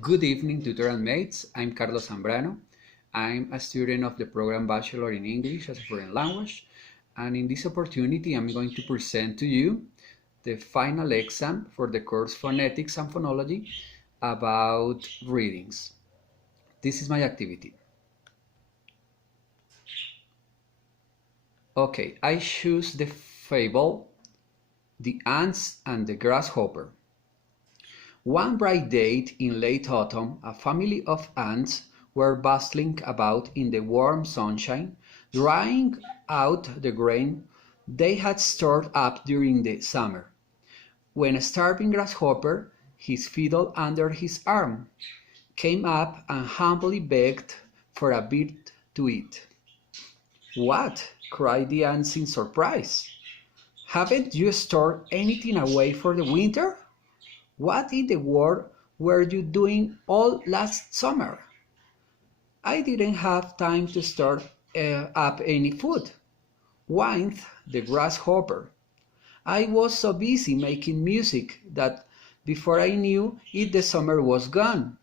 Good evening, tutor and mates. I'm Carlos Zambrano. I'm a student of the program Bachelor in English as a Foreign Language, and in this opportunity, I'm going to present to you the final exam for the course Phonetics and Phonology about readings. This is my activity. Okay, I choose the fable The Ants and the Grasshopper. One bright day in late autumn, a family of ants were bustling about in the warm sunshine, drying out the grain they had stored up during the summer, when a starving grasshopper, his fiddle under his arm, came up and humbly begged for a bit to eat. "What?" cried the ants in surprise. "Haven't you stored anything away for the winter? What in the world were you doing all last summer?" "I didn't have time to store up any food," whined the grasshopper. "I was so busy making music that before I knew it the summer was gone."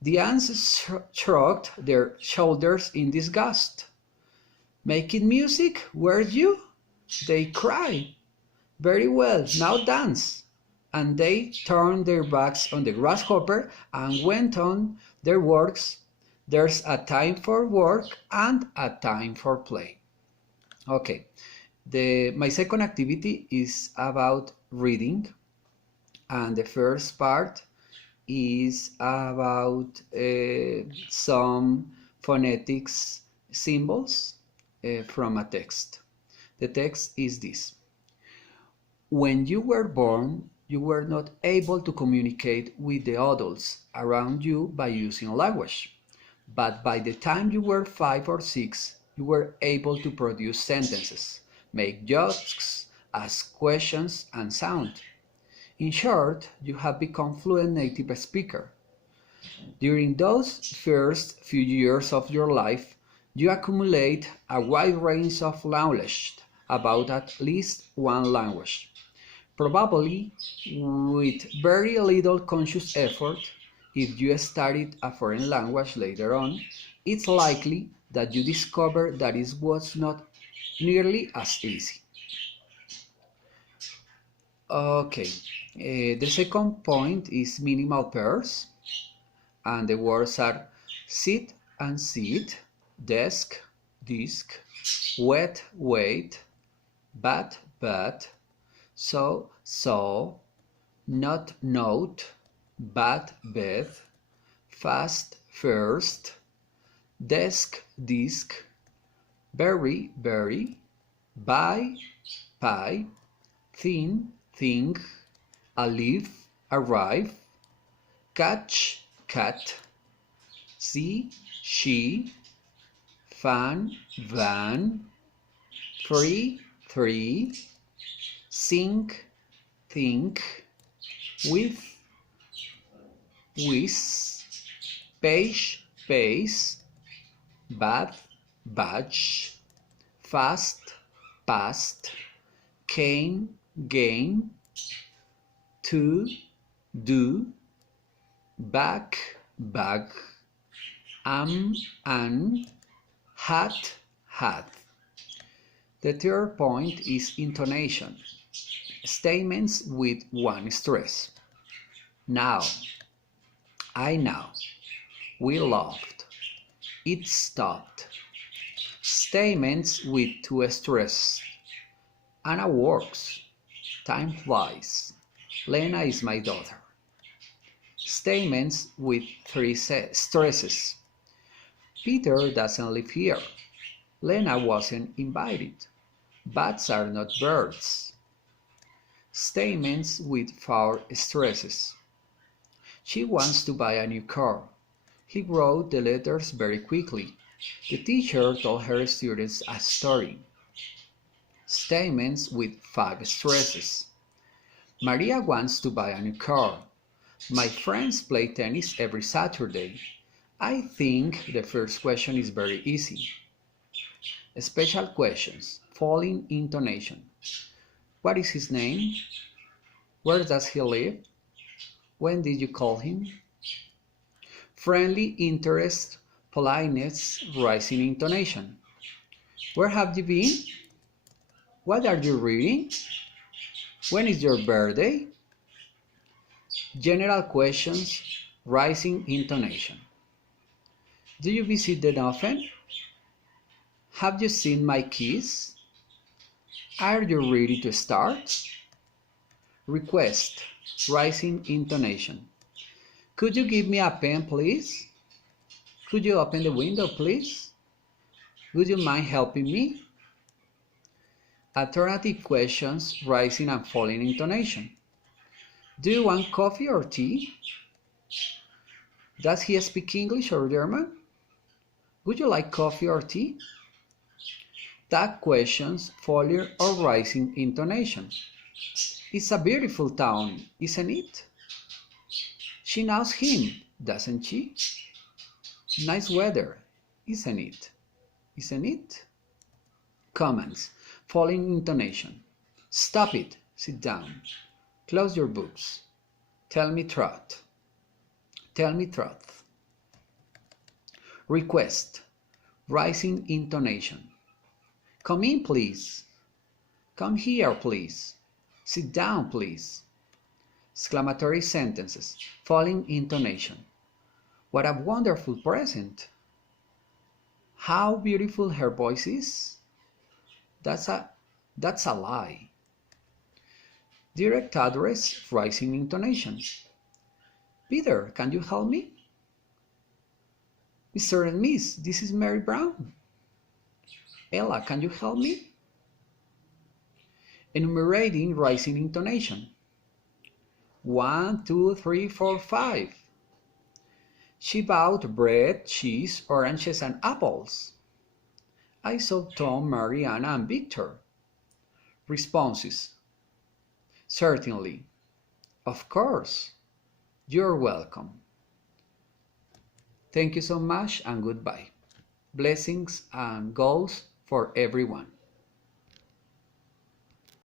The ants shrugged their shoulders in disgust. "Making music, were you?" they cried. "Very well, now dance." And they turned their backs on the grasshopper and went on their works. There's a time for work and a time for play. Okay, my second activity is about reading, and the first part is about some phonetics symbols from a text. The text is this: when you were born, you were not able to communicate with the adults around you by using language. But by the time you were 5 or 6, you were able to produce sentences, make jokes, ask questions, and sound. In short, you have become fluent native speaker. During those first few years of your life, you accumulate a wide range of knowledge about at least one language. Probably with very little conscious effort. If you studied a foreign language later on, it's likely that you discover that it was not nearly as easy. Okay, the second point is minimal pairs, and the words are sit and seat, desk, disc, wet, wait, bat, so, not, note, bad, bed, fast, first, desk, disc, berry, berry, buy, pie, thin, thing, alive, arrive, catch, cat, see, she, fan, van, free, three, sink, think, with, whiz, page, pace, bath, badge, fast, past, cane, gain, to, do, back, bag, an, hat, hat. The third point is intonation. Statements with one stress. Now, I know, we loved, it stopped. Statements with two stresses. Anna works, time flies, Lena is my daughter. Statements with three stresses. Peter doesn't live here. Lena wasn't invited. Bats are not birds. Statements with four stresses. She wants to buy a new car. He wrote the letters very quickly. The teacher told her students a story. Statements with five stresses. Maria wants to buy a new car. My friends play tennis every Saturday. I think the first question is very easy. Special questions. Falling intonation. What is his name? Where does he live? When did you call him? Friendly interest, politeness, rising intonation. Where have you been? What are you reading? When is your birthday? General questions, rising intonation. Do you visit them often? Have you seen my keys? Are you ready to start? Request, rising intonation. Could you give me a pen, please? Could you open the window, please? Would you mind helping me? Alternative questions, rising and falling intonation. Do you want coffee or tea? Does he speak English or German? Would you like coffee or tea? Tag questions, falling or rising intonation. It's a beautiful town, isn't it? She knows him, doesn't she? Nice weather, isn't it? Isn't it? Comments, falling intonation. Stop it, sit down. Close your books. Tell me truth. Tell me truth. Request, rising intonation. Come in, please. Come here, please. Sit down, please. Exclamatory sentences, falling intonation. What a wonderful present. How beautiful her voice is. That's a lie. Direct address, rising intonation. Peter, can you help me? Mr. and Miss, this is Mary Brown. Ella, can you help me? Enumerating, rising intonation. 1, 2, 3, 4, 5. She bought bread, cheese, oranges, and apples. I saw Tom, Mary, Anna, and Victor. Responses. Certainly. Of course. You're welcome. Thank you so much and goodbye. Blessings and goals for everyone.